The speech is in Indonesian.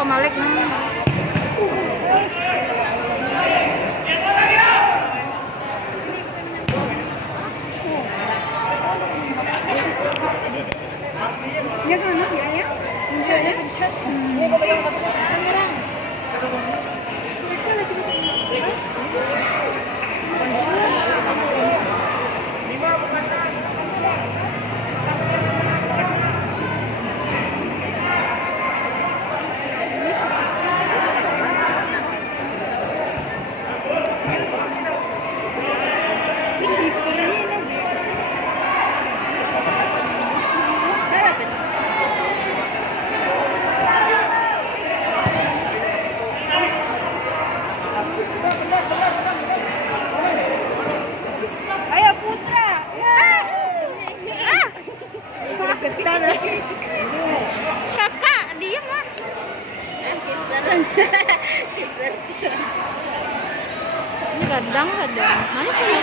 Om Malik nah. Ya kan ya ya. Ya ya. Ini pegang satu tangan. Ayo Putra. Kakak diem lah. Ini kadang mana sih?